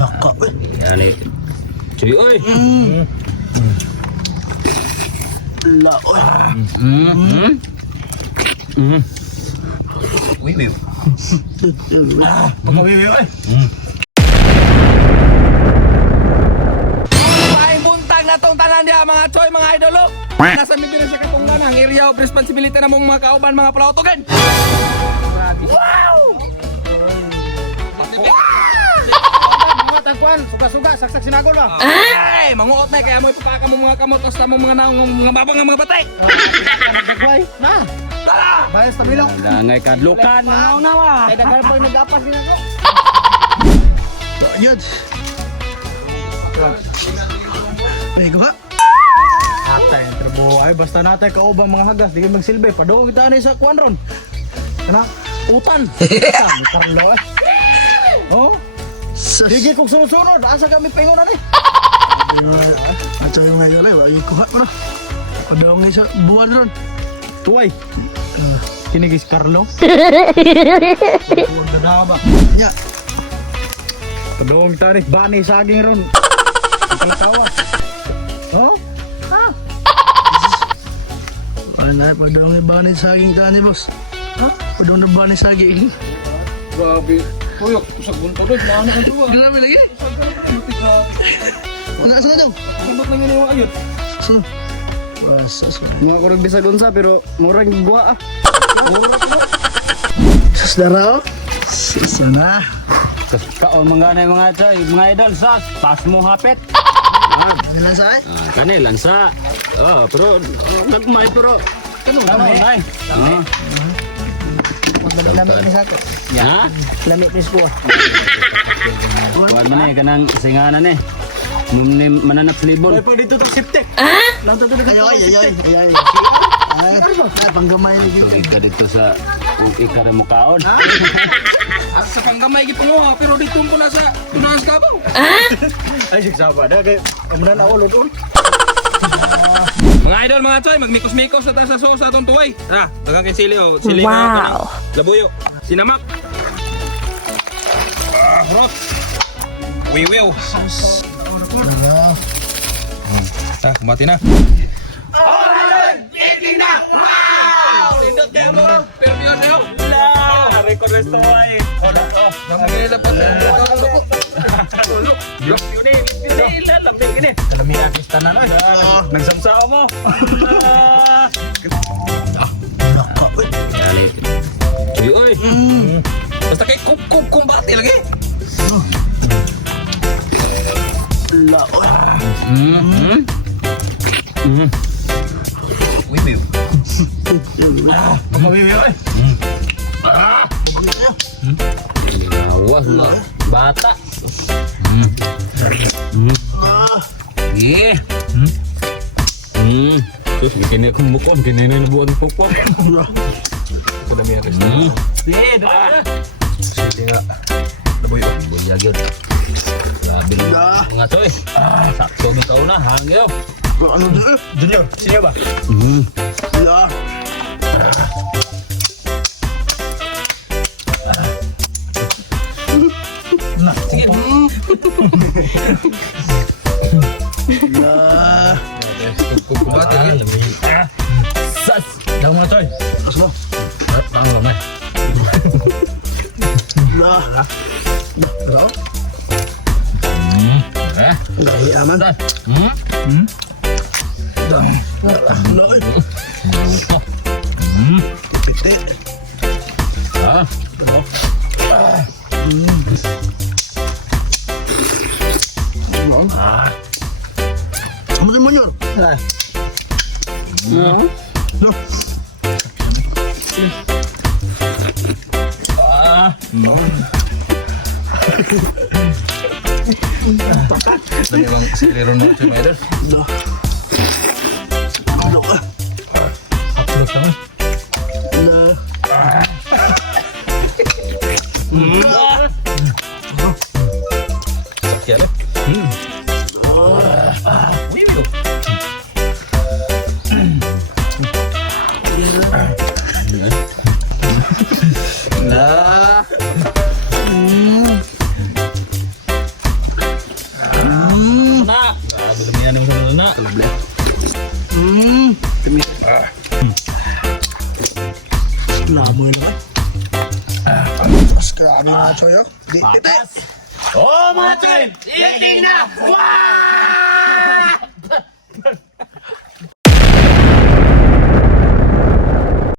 Naka eh. Yani. Cuy oi. La oi. Wiwiw. Pagkawiwi oi. Maing buntag na tong tanan diha mga choy, mga idolo. Nasa mi din sa katunggan ang area of responsibility na mong mga kauban, mga palautogan. Wow! Mga tagpuan, suga-suga, saksak sinagol ba? Ay, manguot na kaya mo ipapaka mo mga kamot os mo mga naong mga babang nga mga batay. Nagdagway, na! Tara! Bayas tabilok. Dangay kadlukan. Na wa. Ay dagan po yung nag-apas sinagol. Yun. Ay, kuha. Atay, trabaho ay basta natay kaubang mga hagas, di kayo magsilbi. Padoong kita na sa kuwan ron. Ano? Utan. Sabi Carlo eh. Oh? Sige kong sunod-sunod, asa kami pingunan eh. At yung mga galay, wag ikuha pa na. Padawang isa, buwan ron. Tuway. Kinigis Carlo. Huwag na ba? Nya, Padoong kita ni Bani saging ron. Ang tawas. Oh? wala, padawang ibanit saging tani, boss. Padawang nabanit saging. Grabe. Kuyok, usag bunto doon, naano ang tuwa. Grabe lagi. Saan daw? Sabot na nga yung ayot. Saan? Basas. Mga kurang bisa gunsa pero murang buwa ah. Sus dara, oh. Sana. Kaon mga choy, mga idol sas. Pas mo hapit. Ano lang sa ay? Kani lansa. Pero nagmay pero kanong gamay. Lamit ni sa ato. Ya. Lamit ni school. Kuan man eh kanang singanan eh. Mumni mananap libon. Ay pa dito to siptek. Lang to dito Ay, ay. Ay, panggamay lagi. Ika dito sa ika rin mo kaon. Sa panggamay gipungo pero dito ko na sa tunas ka ba? Ay sigsaba da kay amran ako lodon. Mga idol, mga choy, magmikos-mikos na tayo sa sauce atong tuway. Tara, dagang kay sili oh. Sili wow. Labuyo. Sinamak. Rot. Wiwiw. Kumati na. Pindot kayo mo. Pero yun sa'yo. Record resto ay. Namagin nila pa sa Kalami artista na no. Nagsamsao mo. Naka eh. Yani. Cuy oi. Basta kay kumbati lagi. La oi. Wiwiw. Pagkawiwi ay. Awas na. Bata. Yeah. Terus bikin aku mukon, kini ini buat pokok. Kuda miya kasi. Sige, Sige nga. Labuyo. Bunjagir. Labi mga coy. Sakto mi kau na hangyo. Ano dito? Junior, sino ba? La. Na, sige. La. Kumbati lagi. Sas. Daw mga toy. Tapos mo. Tama mo. La. Dara. Gahi aman. Sas. La oi. Piti. Ah. Ano din mo nyor? No. Dami bang siliro na ito, mga idol. No. Ano ka? Upload kami. La. Sakyan eh. Wiwiw. Lamoy naman. Mas grabe mga choy, oh. Di, Oh, mga choy! Iting na! Wow!